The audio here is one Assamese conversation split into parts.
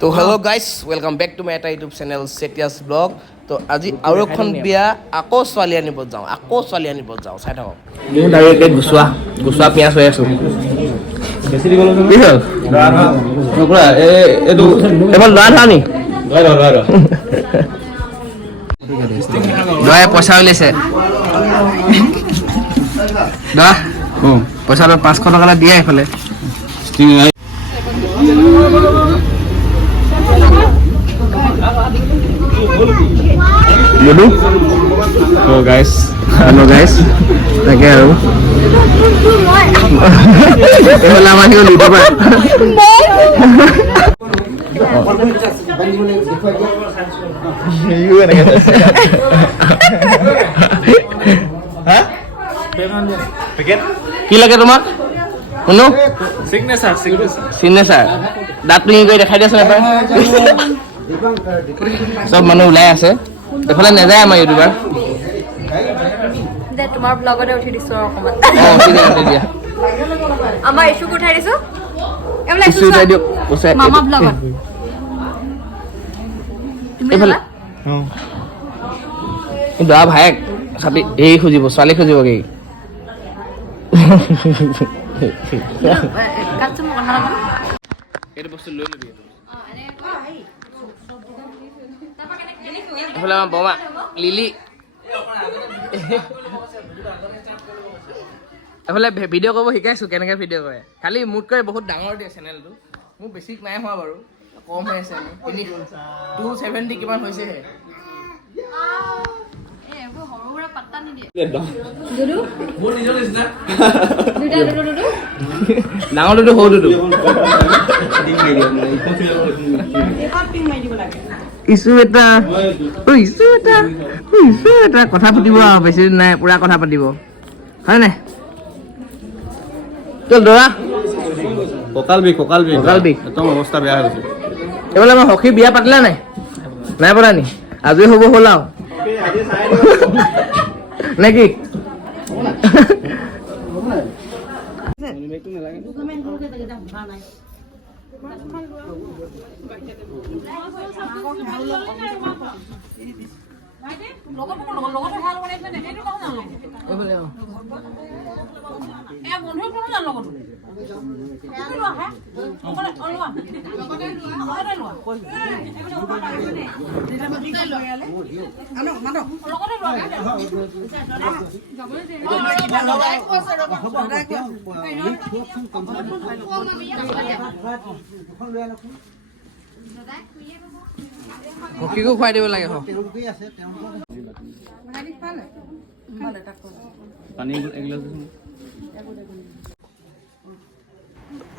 তো hello' guys welcome back to my এটা ইউটিউব চেনেল চেতিয়াছ ব্লগ। তো আজি আৰু এখন বিয়া আকৌ ছোৱালী আনিব যাওঁ চাই থাকক। মোৰ ডাইৰেক্ট গুচোৱা পিঁয়াজ হৈ আছোঁ। দৰাই পইচা উলিয়াইছে পইচা 500 টকা দিয়ে এইফালে। হেল্ল' গাইজ তাকে আৰু এইফালে আমাৰ সিও ইউটিউবাৰ কি লাগে তোমাক শুনো চিগনেচাৰ দাঁত তুমি কৰি দেখাই দিয়াচোন এবাৰ। চব মানুহ ওলাই আছে এইফালে নাযায় আমাৰ ইউটিউবাৰ। তোমাৰ ব্লগতে উঠি দিছো অকমান দিয়া আমাৰ ইছুক উঠাই দিছো মামা ব্লগত দৰা ভায়েক চাবি এই খুজিব ছোৱালী খুজিব কি এইটো বস্তু লৈ ল'বি। এইফালে আমাৰ বমা লিলি এইফালে ভিডিঅ' কৰিব শিকাইছোঁ কেনেকৈ ভিডিঅ' কৰে। খালি মোতকৈ বহুত ডাঙৰ দিয়ে চেনেলটো, মোৰ বেছি নাই হোৱা বাৰু, কম হৈ আছে 270 কিমান হৈছেহে। ডাঙৰটো সৰুটো ইছু এটা কথা পাতিব আৰু বেছি দিন নাই, পুৰা কথা পাতিব হয় নাই? দৰা কঁকাল বিষ একদম অৱস্থা বেয়া হৈ গৈছে। এইফালে আমাৰ সখী বিয়া পাতিলে নাই পতা নি? আজৰি হ'ব হ'ল আৰু নে কি? সখীকো খুৱাই দিব লাগে।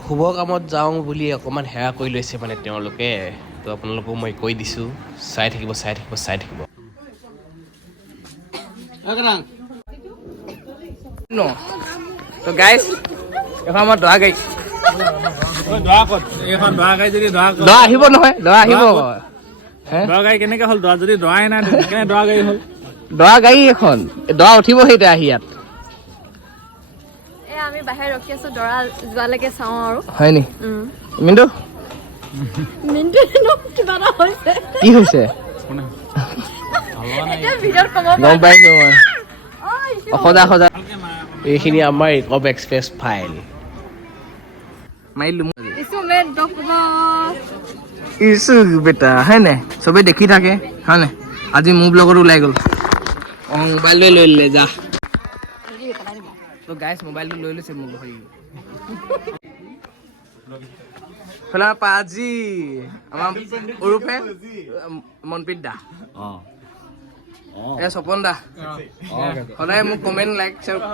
শুভ কামত যাওঁ বুলি অকণমান হেৰা কৰি লৈছে মানে তেওঁলোকে। তো আপোনালোকক মই কৈ দিছোঁ, চাই থাকিব। তো গাইজ এখন আমাৰ দৰা গাড়ী দৰা আহিব নহয়, দৰা আহিব। দৰা গাড়ী কেনেকে হ'ল? দৰা যদি দৰাই নাই কেনে দৰা গাড়ী হ'ল? দৰা গাড়ী এখন দৰা উঠিব সেইটা আহি ইয়াত। আমি বাহিৰত ৰখি আছো দৰা যোৱালৈকে চাওঁ আৰু। হয় নি? মিণ্টু কিবা এটা হৈছে। কি হৈছে? গম পাইছো মই। সজা এইখিনি আমাৰ ইকপ এক্সপ্ৰেছ ফাইল মাৰিলো ইছু বেটা হয় নাই? চবেই দেখি থাকে হয় নাই? আজি মোৰ ব্লগত ওলাই গ'ল। মোবাইল লৈ ল'লে যা। তো গাইজ মোবাইলটো লৈ লৈছে মোক হৈ ফেলা পাজি আমাৰ ওৰফে মনপ্ৰীত দা, স্বপন দা সদায় মোক কমেণ্ট লাইক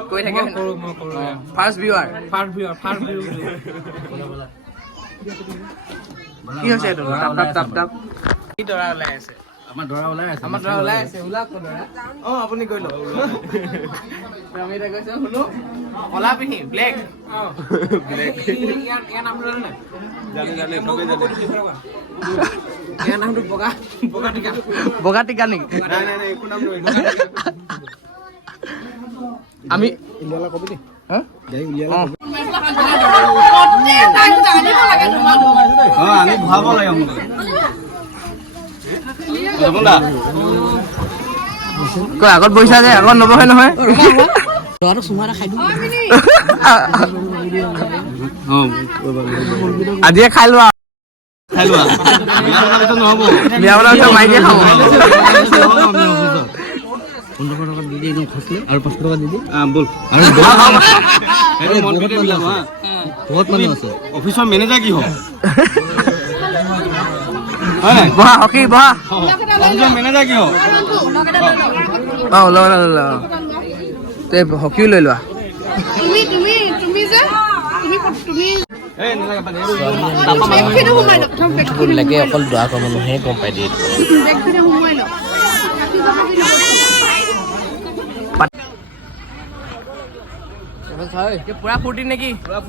কৰি থাকে। ফাৰ্ষ্ট ভিউৱাৰ কি হৈছে এইটো? টাপ কি দৰা ওলাই আছে? আমাৰ দৰা ওলাই আছে ওলাওক দৰা। আপুনি কৈ লওক। আমি এতিয়া কৈছে শুনো কলা পিন্ধি ব্লেক ইয়াৰ নামটো জানে ইয়াৰ নামটো বগা টিকা নেকি? আমি আমি ভৰাব লাগে কয় আগত বহিছা যে আগত নবহে নহয় আজিয়ে খাই লোৱা বিয়া বনাৰ পিছত মাইকে খাব 15 টকা দি দিয়ে একদম খসলে আৰু 5 টকা দি দিয়ে বল আৰু বহুত মানুহ আছে অফিসৰ মেনেজাৰ কি হয় বহা হকি বহা অফিসৰ মেনেজাৰ কি হয় তে হকিও লৈ লোৱা লাগে অকল দোৱা কৰা মানুহে গম পাই দিয়ে পুৰা ফূৰ্তি নেকি পুৰা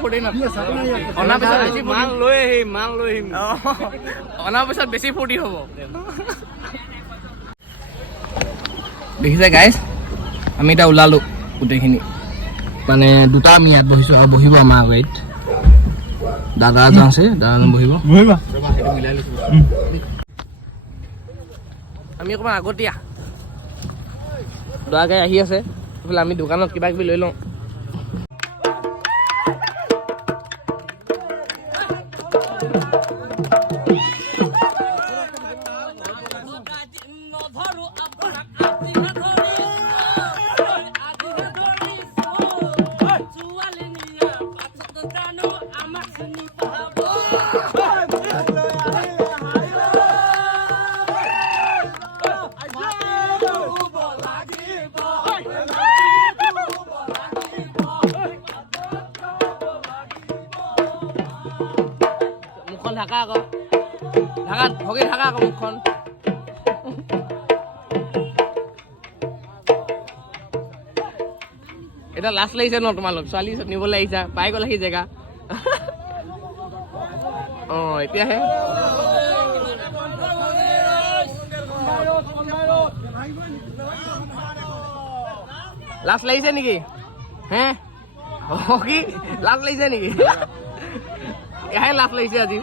ফূৰ্তি অনাৰ পিছত বেছি মাল লৈ আহিম অনাৰ পিছত বেছি ফূৰ্তি হ'ব দেখিছে গাইজ আমি এতিয়া ওলালো গোটেইখিনি মানে দুটা আমি ইয়াত বহিছোঁ আৰু বহিব আমাৰ গাড়ীত দাদা এজন আছে দাদাজন বহিব আমি অকণমান আগতীয়া দৰা গাড়ী আহি আছে এইফালে আমি দোকানত কিবা কিবি লৈ লওঁ ঢাকা আকৌ ঢাকাত ভগি ঢাকা আকৌ মুখখন এটা লাজ লাগিছে ন তোমালোক ছোৱালী নিবলৈ আহিছা পাই গ'ল আহি জেগা এতিয়াহে লাজ লাগিছে নেকি হে কি লাজ লাগিছে নেকি এয়াহে লাজ লাগিছে আজি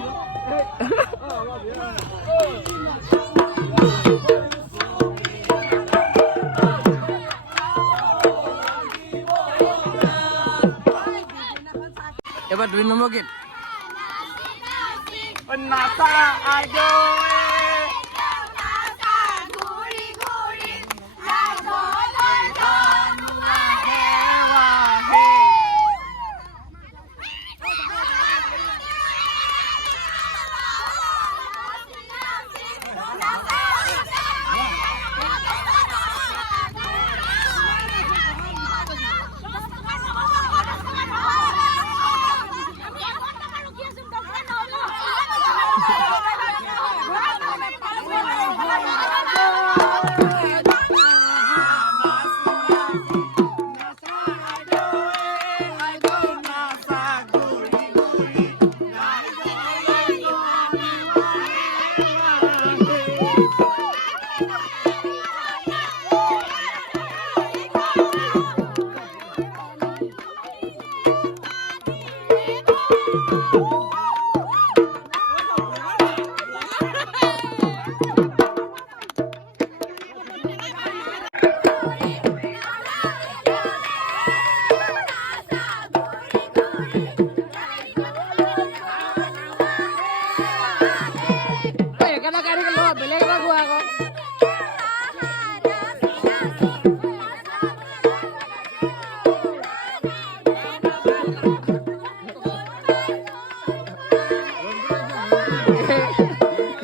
এবার 2 নম্বর গেট নাসা আইডো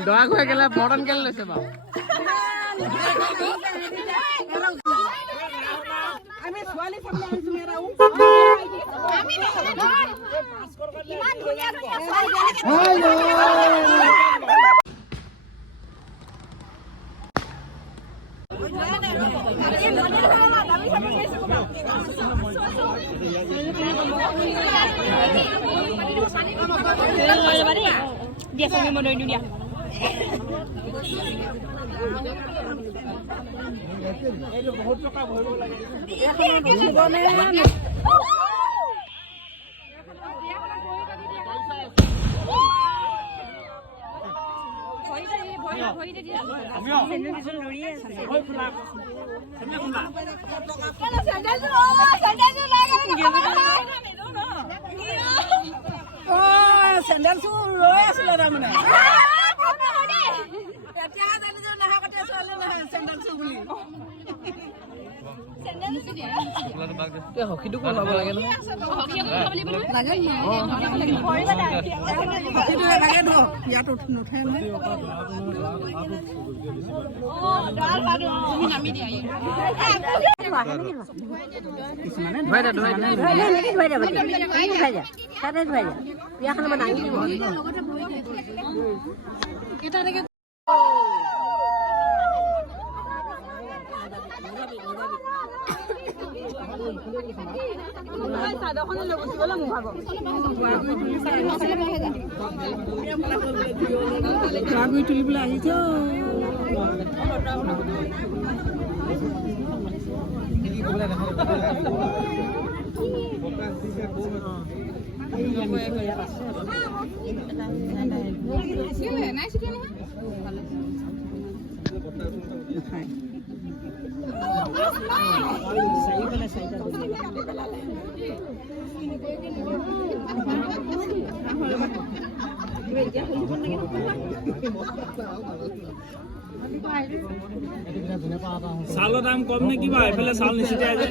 দয়া করে গেলে মডার্ন কেন লৈছে বাৰু আমি ছোৱালী সামনে আনিছো মেৰা আমি ইমান ধুনীয়া ধুনীয়া ছোৱালী dia sambil mau dia. হকিটো বনাব লাগে ন চাউলৰ দাম কম নে কিবা এইফালে চাউল নিচিতে আছে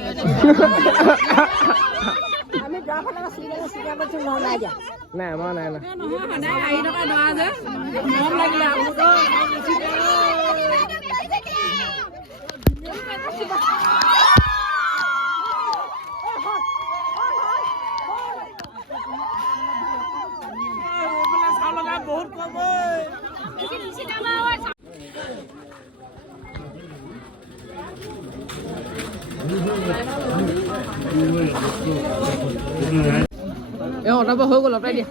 আমি গাফালে চিগা বস্তু নাই দিয়া নাই আমাৰ নাই না নাই আহি থকা দৰা যে মন লাগিলে আমুটো চাউলৰ দাম বহুত কম অটাব হৈ গ'ল অটাই দিয়া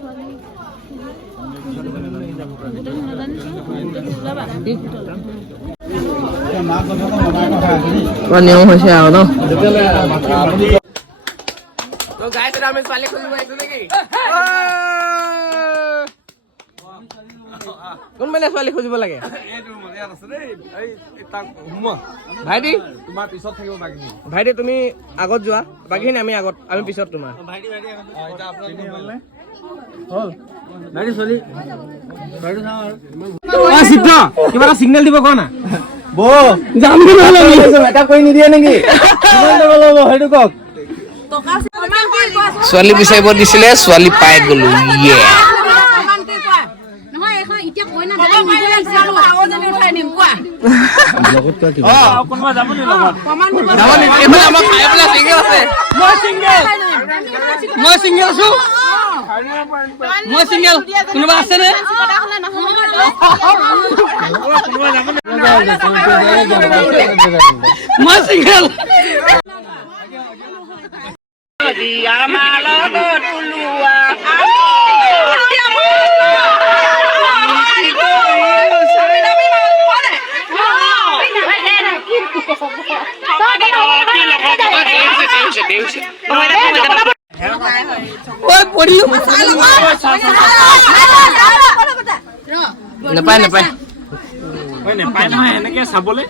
নিয়ম হৈছে আৰু ন গাইছ আমি ছোৱালী খুলিব আহিছো নেকি কোনপিনে ছোৱালী খুজিব লাগে ভাইটি তোমাৰ পিছত থাকিব বাকী ভাইটি তুমি আগত যোৱা বাকীখিনি আমি আগত আমি পিছত তোমাৰ কিবা এটা চিগনেল দিব কোৱা না এটা কৰি নিদিয়ে নেকি সেইটো কওক ছোৱালী বিচাৰিব দিছিলে ছোৱালী পাই গলো ইয়ে মই চিংগল আছো কোনোবা আছে নে মই চিংগল নাপায় নাপায় নেপায় নহয় এনেকে চাবলৈ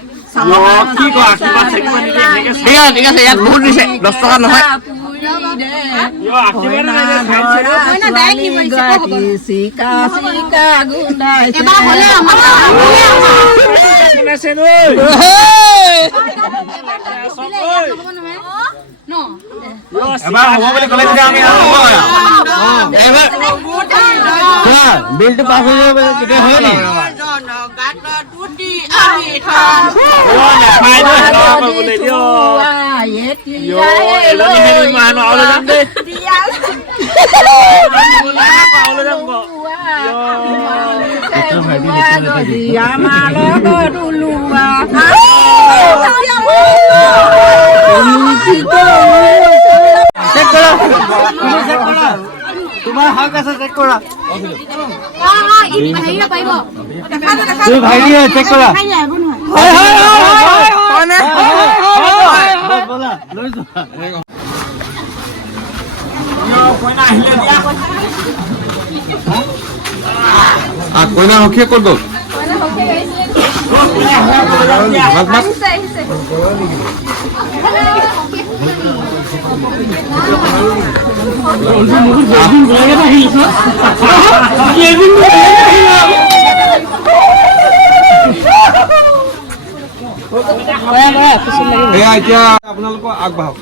কি কোৱা কিবা থাকিব নেকি এনেকে ঠিক আছে ইয়াত বহুত দিছে 10 টকা নহয় বিলটো পাছ হৈ যাব কেতিয়া হয় নি হেৰিয়ে পাৰিব চেক কৰা কইনা সখীয়ে ক'ত গ'ল এতিয়া আপোনালোকক আগবাঢ়ক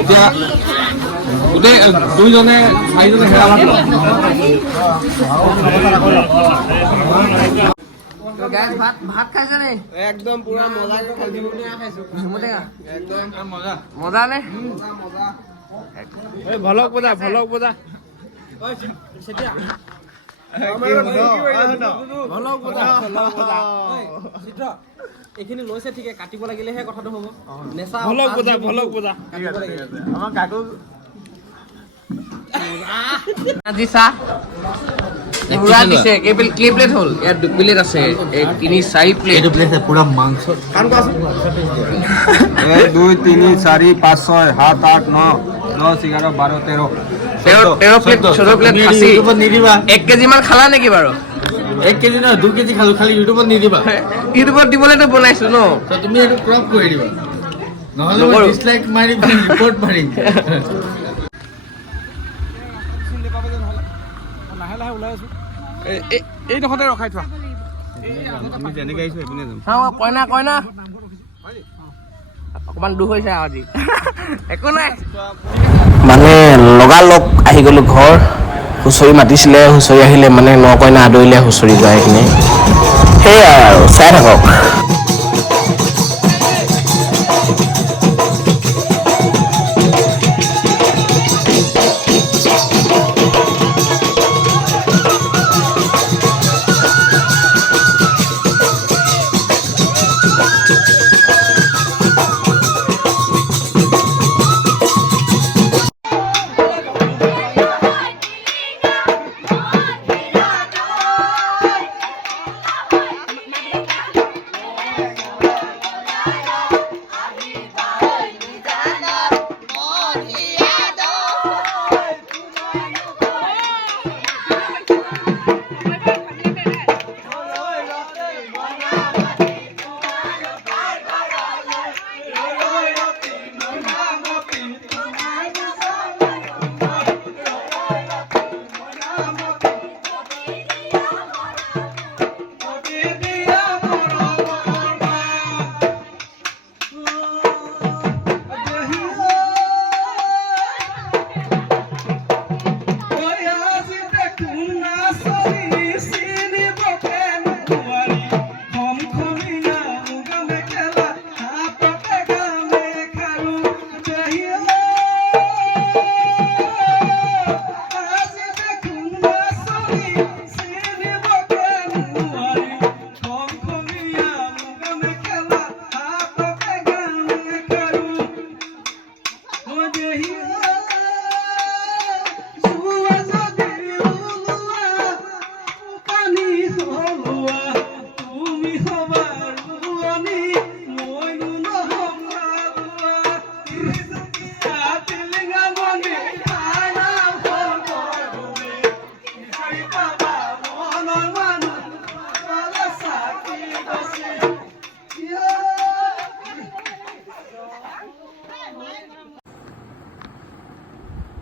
এতিয়া গোটেই দুইজনে চাৰিজনে হেৰা ভাত খাইছে নে একদম পুৰা মজাকে খাইছো একদম মজা মজা নে ভলক বজা এইখিনি লৈছে ঠিকে কাটিব লাগিলেহে কথাটো হ'ব নেচা ভলক বজা আমাৰ কাকু আজি চাহ পুৰা দিছে কেই প্লেট হ'ল ইয়াত 2 প্লেট আছে 3-4 প্লেট পুৰা মাংস 1 2 3 4 5 6 7 8 9 10 11 12 13 প্লেট 14 প্লেট খাসি নিদিবা 1 কেজি মান খালা নেকি বাৰু 1 কেজি নহয় 2 কেজি খালো খালি ইউটিউবত নিদিবা ইউটিউবত দিবলৈতো বনাইছো ন তুমি এইটো ক্ৰপ কৰি দিবা নহলে মই ডিসলাইক মাৰি ৰিপৰ্ট মাৰিম লাহে ওলাই আছো এই ডখতে ৰখাই থোৱা আমি যেনেকৈ আহিছো এইপিনে যাম চাওঁ কইনা অকমান দুখ হৈছে আজি একো নাই মানে লগালগ আহি গ'লো ঘৰ হুঁচৰি মাতিছিলে হুঁচৰি আহিলে মানে ন কইনা আদৰিলে হুঁচৰি গাই কিনে সেয়াই আৰু চাই থাকক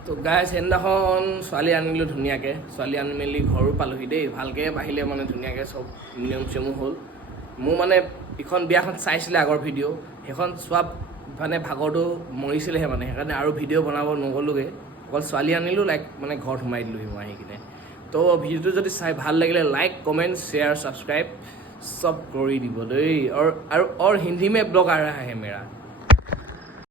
তো গাইজ সেইদিনাখন ছোৱালী আনিলোঁ ধুনীয়াকৈ ছোৱালী আনি মেলি ঘৰো পালোহি দেই ভালকৈ বাঢ়িলে মানে ধুনীয়াকৈ চব নিয়ম চিয়মো হ'ল মোৰ মানে ইখন বিয়াখন চাইছিলে আগৰ ভিডিঅ' সেইখন চোৱা মানে ভাগৰটো মৰিছিলেহে মানে সেইকাৰণে আৰু ভিডিঅ' বনাব নগ'লোগৈ অকল ছোৱালী আনিলোঁ লাইক মানে ঘৰত সোমাই দিলোঁহি মই আহি কিনে তো ভিডিঅ'টো যদি চাই ভাল লাগিলে লাইক কমেণ্ট শ্বেয়াৰ ছাবস্ক্ৰাইব চব কৰি দিব দেই আৰু হিন্দী মে ব্লগ आ रहा है मेरा